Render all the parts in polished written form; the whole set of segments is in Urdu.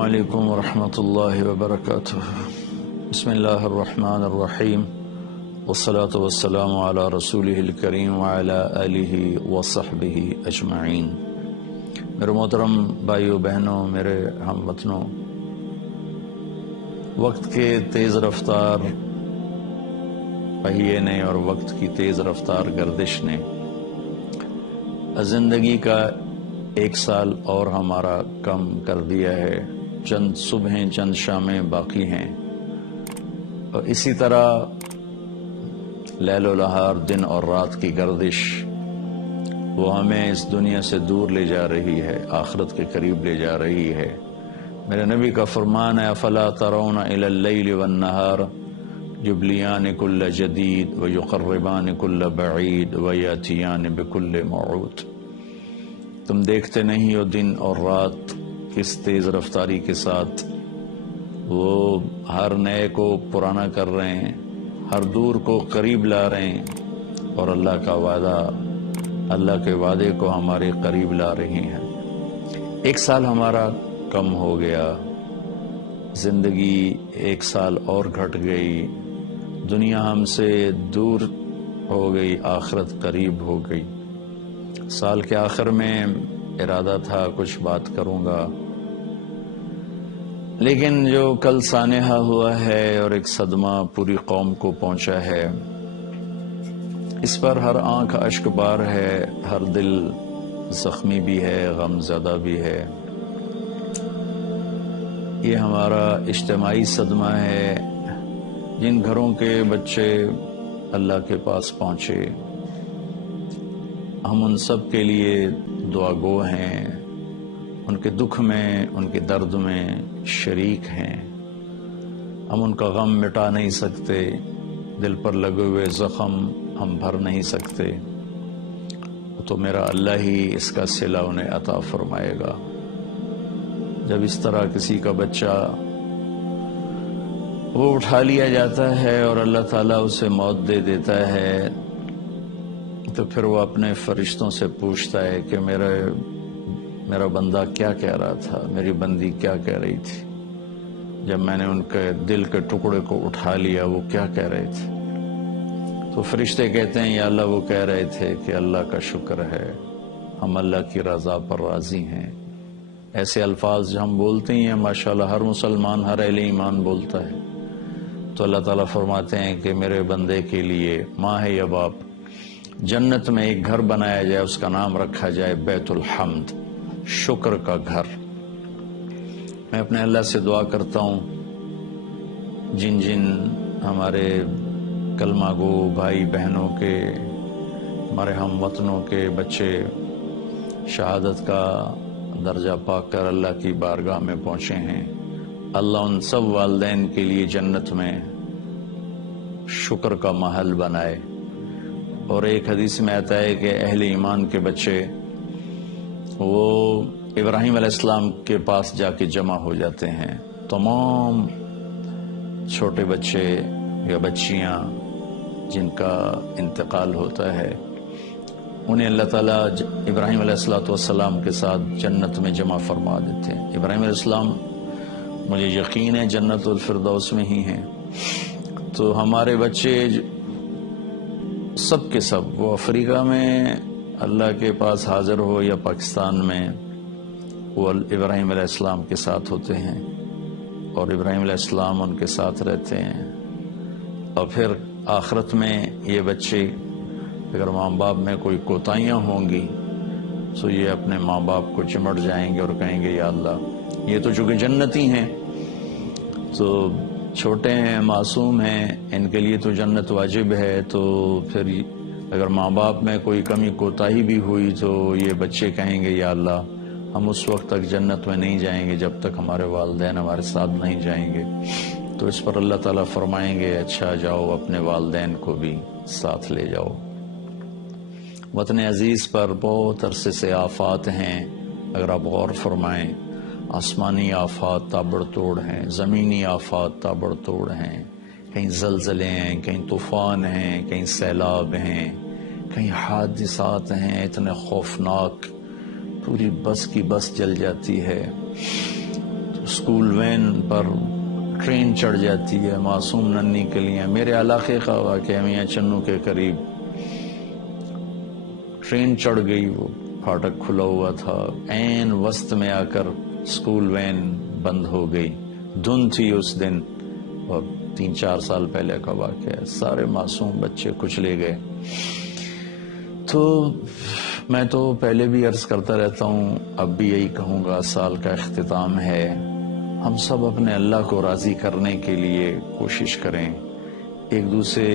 علیکم ورحمۃ اللہ وبرکاتہ۔ بسم اللہ الرحمن الرحیم، والصلاة والسلام علی رسولہ الکریم وعلی آلہ وصحبہ اجمعین۔ میرے محترم بھائیو بہنوں، میرے ہم وطنوں، وقت کے تیز رفتار پہیے نے اور وقت کی تیز رفتار گردش نے زندگی کا 1 سال اور ہمارا کم کر دیا ہے۔ چند صبحیں چند شامیں باقی ہیں، اور اسی طرح لیل و نہار، دن اور رات کی گردش وہ ہمیں اس دنیا سے دور لے جا رہی ہے، آخرت کے قریب لے جا رہی ہے۔ میرے نبی کا فرمان ہے، افلا ترون الی اللیل والنہار یبلیان کل جدید ویقربان کل بعید ویاتیان بکل موعود۔ تم دیکھتے نہیں ہو دن اور رات کس تیز رفتاری کے ساتھ وہ ہر نئے کو پرانا کر رہے ہیں، ہر دور کو قریب لا رہے ہیں، اور اللہ کا وعدہ، اللہ کے وعدے کو ہمارے قریب لا رہے ہیں۔ 1 سال ہمارا کم ہو گیا، زندگی 1 سال اور گھٹ گئی، دنیا ہم سے دور ہو گئی، آخرت قریب ہو گئی۔ سال کے آخر میں ارادہ تھا کچھ بات کروں گا، لیکن جو کل سانحہ ہوا ہے اور ایک صدمہ پوری قوم کو پہنچا ہے، اس پر ہر آنکھ اشک بار ہے، ہر دل زخمی بھی ہے، غم زدہ بھی ہے۔ یہ ہمارا اجتماعی صدمہ ہے۔ جن گھروں کے بچے اللہ کے پاس پہنچے، ہم ان سب کے لیے دعا گو ہیں، ان کے دکھ میں، ان کے درد میں شریک ہیں۔ ہم ان کا غم مٹا نہیں سکتے، دل پر لگے ہوئے زخم ہم بھر نہیں سکتے، تو میرا اللہ ہی اس کا صلہ انہیں عطا فرمائے گا۔ جب اس طرح کسی کا بچہ وہ اٹھا لیا جاتا ہے اور اللہ تعالیٰ اسے موت دے دیتا ہے، تو پھر وہ اپنے فرشتوں سے پوچھتا ہے کہ میرا بندہ کیا کہہ رہا تھا، میری بندی کیا کہہ رہی تھی جب میں نے ان کے دل کے ٹکڑے کو اٹھا لیا، وہ کیا کہہ رہے تھے؟ تو فرشتے کہتے ہیں، یا اللہ وہ کہہ رہے تھے کہ اللہ کا شکر ہے، ہم اللہ کی رضا پر راضی ہیں۔ ایسے الفاظ جو ہم بولتے ہیں ماشاءاللہ ہر مسلمان، ہر اہل ایمان بولتا ہے، تو اللہ تعالیٰ فرماتے ہیں کہ میرے بندے کے لیے ماں ہے یا باپ، جنت میں ایک گھر بنایا جائے، اس کا نام رکھا جائے بیت الحمد، شکر کا گھر۔ میں اپنے اللہ سے دعا کرتا ہوں، جن ہمارے کلمہ گو بھائی بہنوں کے، ہمارے ہم وطنوں کے بچے شہادت کا درجہ پا کر اللہ کی بارگاہ میں پہنچے ہیں، اللہ ان سب والدین کے لیے جنت میں شکر کا محل بنائے۔ اور ایک حدیث میں آتا ہے کہ اہل ایمان کے بچے وہ ابراہیم علیہ السلام کے پاس جا کے جمع ہو جاتے ہیں۔ تمام چھوٹے بچے یا بچیاں جن کا انتقال ہوتا ہے، انہیں اللہ تعالیٰ ابراہیم علیہ السلام کے ساتھ جنت میں جمع فرما دیتے ہیں۔ ابراہیم علیہ السلام مجھے یقین ہے جنت الفردوس میں ہی ہیں۔ تو ہمارے بچے سب کے سب، وہ افریقہ میں اللہ کے پاس حاضر ہو یا پاکستان میں، وہ ابراہیم علیہ السلام کے ساتھ ہوتے ہیں، اور ابراہیم علیہ السلام ان کے ساتھ رہتے ہیں۔ اور پھر آخرت میں یہ بچے، اگر ماں باپ میں کوئی کوتاہیاں ہوں گی تو یہ اپنے ماں باپ کو چمٹ جائیں گے اور کہیں گے، یا اللہ یہ تو چونکہ جنتی ہیں، تو چھوٹے ہیں، معصوم ہیں، ان کے لیے تو جنت واجب ہے، تو پھر اگر ماں باپ میں کوئی کمی کوتاہی بھی ہوئی تو یہ بچے کہیں گے، یا اللہ ہم اس وقت تک جنت میں نہیں جائیں گے جب تک ہمارے والدین ہمارے ساتھ نہیں جائیں گے۔ تو اس پر اللہ تعالیٰ فرمائیں گے، اچھا جاؤ اپنے والدین کو بھی ساتھ لے جاؤ۔ وطن عزیز پر بہت عرصے سے آفات ہیں، اگر آپ غور فرمائیں، آسمانی آفات تابڑ توڑ ہیں، زمینی آفات تابڑ توڑ ہیں، کہیں زلزلے ہیں، کہیں طوفان ہیں، کہیں سیلاب ہیں، کہیں حادثات ہیں اتنے خوفناک، پوری بس کی بس جل جاتی ہے۔ اسکول وین پر ٹرین چڑھ جاتی ہے معصوم ننھی کے لیے. میرے علاقے کا واقعہ میاں چنو کے قریب ٹرین چڑھ گئی، وہ پھاٹک کھلا ہوا تھا، عین وسط میں آ کر اسکول وین بند ہو گئی. دھند تھی اس دن، اور 3-4 سال پہلے کا واقعہ ہے. سارے معصوم بچے کچلے گئے. تو میں تو پہلے بھی عرض کرتا رہتا ہوں، اب بھی یہی کہوں گا، سال کا اختتام ہے، ہم سب اپنے اللہ کو راضی کرنے کے لیے کوشش کریں، ایک دوسرے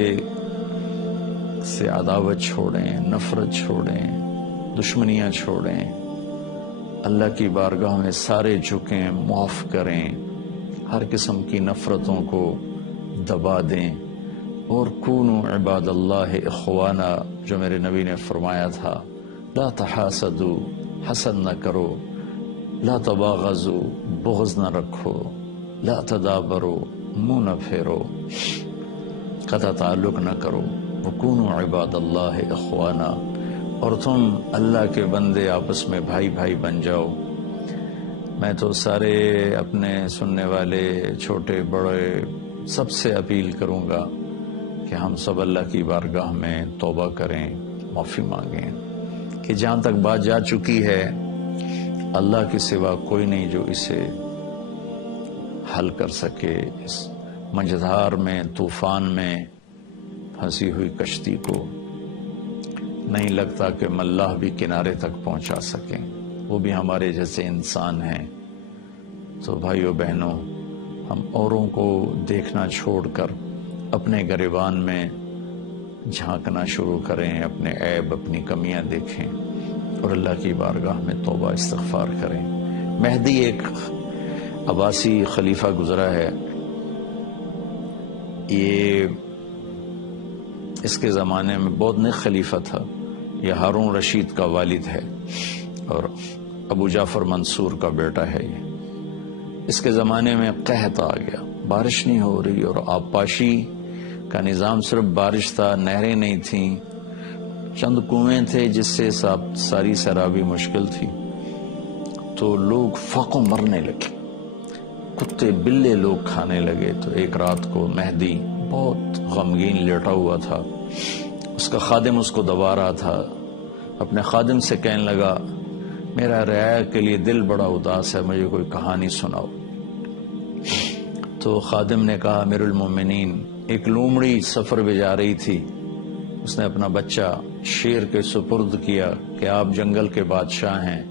سے عداوت چھوڑیں، نفرت چھوڑیں، دشمنیاں چھوڑیں، اللہ کی بارگاہ میں سارے جھکیں، معاف کریں، ہر قسم کی نفرتوں کو دبا دیں، اور کونوا عباد اللہ اخوانا، جو میرے نبی نے فرمایا تھا، لا تحاسدوا، حسد نہ کرو، لا تباغضوا، بغض نہ رکھو، لا تدابروا، منہ نہ پھیرو، قطع تعلق نہ کرو، وکونوا عباد اللہ اخوانا، اور تم اللہ کے بندے آپس میں بھائی بھائی بن جاؤ. میں تو سارے اپنے سننے والے چھوٹے بڑے سب سے اپیل کروں گا کہ ہم سب اللہ کی بارگاہ میں توبہ کریں، معافی مانگیں، کہ جہاں تک بات جا چکی ہے اللہ کے سوا کوئی نہیں جو اسے حل کر سکے. اس مجدھار میں، طوفان میں پھنسی ہوئی کشتی کو نہیں لگتا کہ ملاح بھی کنارے تک پہنچا سکیں، وہ بھی ہمارے جیسے انسان ہیں. تو بھائیو بہنوں، ہم اوروں کو دیکھنا چھوڑ کر اپنے گریبان میں جھانکنا شروع کریں، اپنے عیب، اپنی کمیاں دیکھیں، اور اللہ کی بارگاہ میں توبہ استغفار کریں. مہدی ایک عباسی خلیفہ گزرا ہے، یہ اس کے زمانے میں بہت نیک خلیفہ تھا. یہ ہارون رشید کا والد ہے اور ابو جعفر منصور کا بیٹا ہے. یہ اس کے زمانے میں قحط آ گیا، بارش نہیں ہو رہی، اور آبپاشی کا نظام صرف بارش تھا، نہریں نہیں تھیں، چند کنویں تھے جس سے ساری سیرابی مشکل تھی. تو لوگ فاقوں مرنے لگے، کتے بلے لوگ کھانے لگے. تو ایک رات کو مہدی بہت غمگین لیٹا ہوا تھا، اس کا خادم اس کو دبا رہا تھا. اپنے خادم سے کہنے لگا، میرا رعایا کے لیے دل بڑا اداس ہے، مجھے کوئی کہانی سناؤ. تو خادم نے کہا، امیر المومنین، ایک لومڑی سفر پہ جا رہی تھی، اس نے اپنا بچہ شیر کے سپرد کیا کہ آپ جنگل کے بادشاہ ہیں،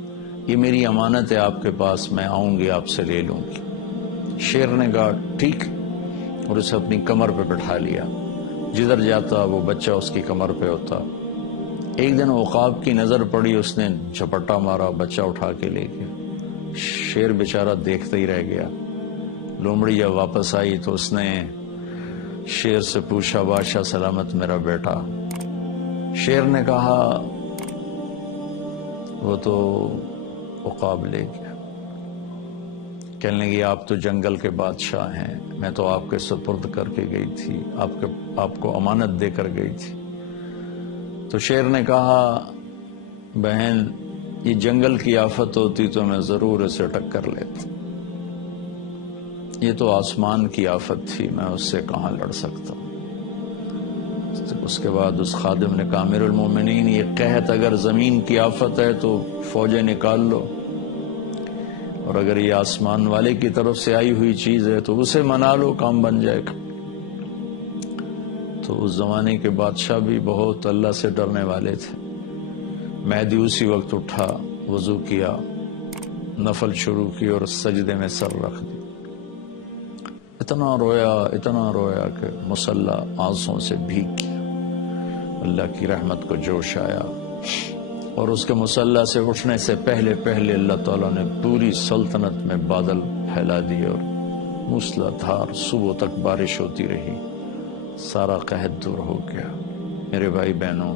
یہ میری امانت ہے آپ کے پاس، میں آؤں گی آپ سے لے لوں گی. شیر نے کہا ٹھیک، اور اسے اپنی کمر پہ بٹھا لیا. جدھر جاتا وہ بچہ اس کی کمر پہ ہوتا. ایک دن عقاب کی نظر پڑی، اس نے جھپٹا مارا، بچہ اٹھا کے لے گیا. شیر بیچارہ دیکھتا ہی رہ گیا. لومڑی جب واپس آئی تو اس نے شیر سے پوچھا، بادشاہ سلامت میرا بیٹا؟ شیر نے کہا، وہ تو عقاب لے گیا. کہنے لگی، آپ تو جنگل کے بادشاہ ہیں، میں تو آپ کے سپرد کر کے گئی تھی، آپ کو امانت دے کر گئی تھی. تو شیر نے کہا، بہن یہ جنگل کی آفت ہوتی تو میں ضرور اسے ٹکر لیتا، یہ تو آسمان کی آفت تھی، میں اس سے کہاں لڑ سکتا. اس کے بعد اس خادم نے کہا، امیر المومنین، یہ قحط اگر زمین کی آفت ہے تو فوجیں نکال لو، اور اگر یہ آسمان والے کی طرف سے آئی ہوئی چیز ہے تو اسے منا لو، کام بن جائے گا. تو اس زمانے کے بادشاہ بھی بہت اللہ سے ڈرنے والے تھے. مہدی اسی وقت اٹھا، وضو کیا، نفل شروع کی اور سجدے میں سر رکھ دی. اتنا رویا کہ مصلی آنسوں سے بھیگ گیا. اللہ کی رحمت کو جوش آیا، اور اس کے مصلی سے اٹھنے سے پہلے اللہ تعالیٰ نے پوری سلطنت میں بادل پھیلا دیے، اور موسلا دھار صبح تک بارش ہوتی رہی. سارا قحط دور ہو گیا. میرے بھائی بہنوں،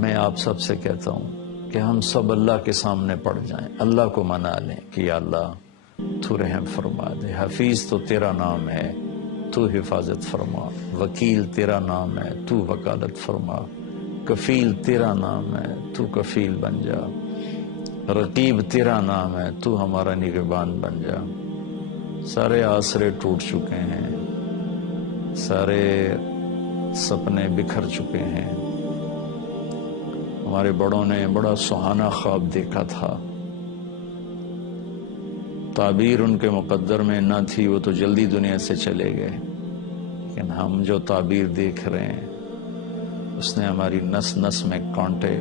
میں آپ سب سے کہتا ہوں کہ ہم سب اللہ کے سامنے پڑ جائیں، اللہ کو منا لیں کہ یا اللہ تو رحم فرما دے. حفیظ تو تیرا نام ہے، تو حفاظت فرما. وکیل تیرا نام ہے، تو وکالت فرما. کفیل تیرا نام ہے، تو کفیل بن جا. رقیب تیرا نام ہے، تو ہمارا نگہبان بن جا۔ سارے آسرے ٹوٹ چکے ہیں، سارے سپنے بکھر چکے ہیں۔ ہمارے بڑوں نے بڑا سہانا خواب دیکھا تھا، تعبیر ان کے مقدر میں نہ تھی، وہ تو جلدی دنیا سے چلے گئے، لیکن ہم جو تعبیر دیکھ رہے ہیں اس نے ہماری نس نس میں کانٹے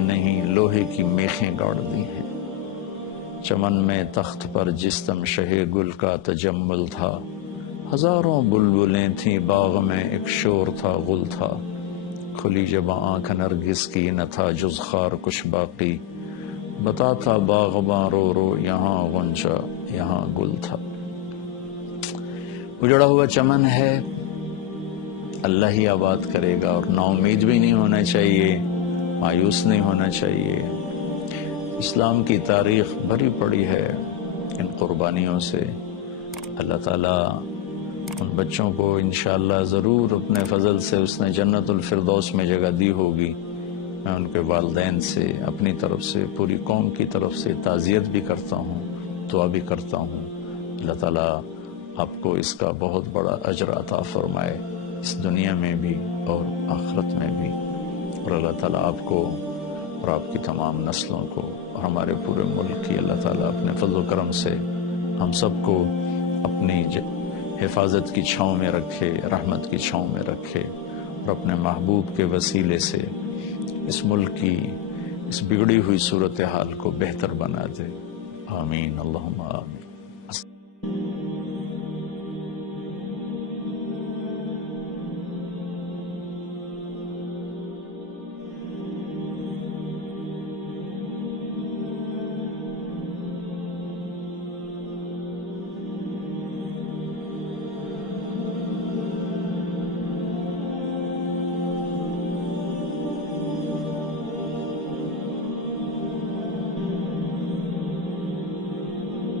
نہیں لوہے کی میخیں گاڑ دی ہیں۔ چمن میں تخت پر جس تمشہ گل کا تجمل تھا، ہزاروں بلبلیں تھیں باغ میں، ایک شور تھا غل تھا، کھلی جب آنکھ نرگس کی نہ تھا جز خار کچھ باقی، بتاتا باغباں رو رو یہاں غنچہ یہاں گل تھا۔ اجڑا ہوا چمن ہے، اللہ ہی آباد کرے گا، اور نا امید بھی نہیں ہونا چاہیے، مایوس نہیں ہونا چاہیے۔ اسلام کی تاریخ بھری پڑی ہے ان قربانیوں سے۔ اللہ تعالیٰ ان بچوں کو انشاءاللہ ضرور اپنے فضل سے اس نے جنت الفردوس میں جگہ دی ہوگی۔ میں ان کے والدین سے، اپنی طرف سے، پوری قوم کی طرف سے تعزیت بھی کرتا ہوں، دعا بھی کرتا ہوں۔ اللہ تعالیٰ آپ کو اس کا بہت بڑا اجر عطا فرمائے، اس دنیا میں بھی اور آخرت میں بھی، اور اللہ تعالیٰ آپ کو اور آپ کی تمام نسلوں کو اور ہمارے پورے ملک کی اللہ تعالیٰ اپنے فضل و کرم سے ہم سب کو اپنی حفاظت کی چھاؤں میں رکھے، رحمت کی چھاؤں میں رکھے، اور اپنے محبوب کے وسیلے سے اس ملک کی اس بگڑی ہوئی صورتحال کو بہتر بنا دے۔ آمین، اللہم آمین۔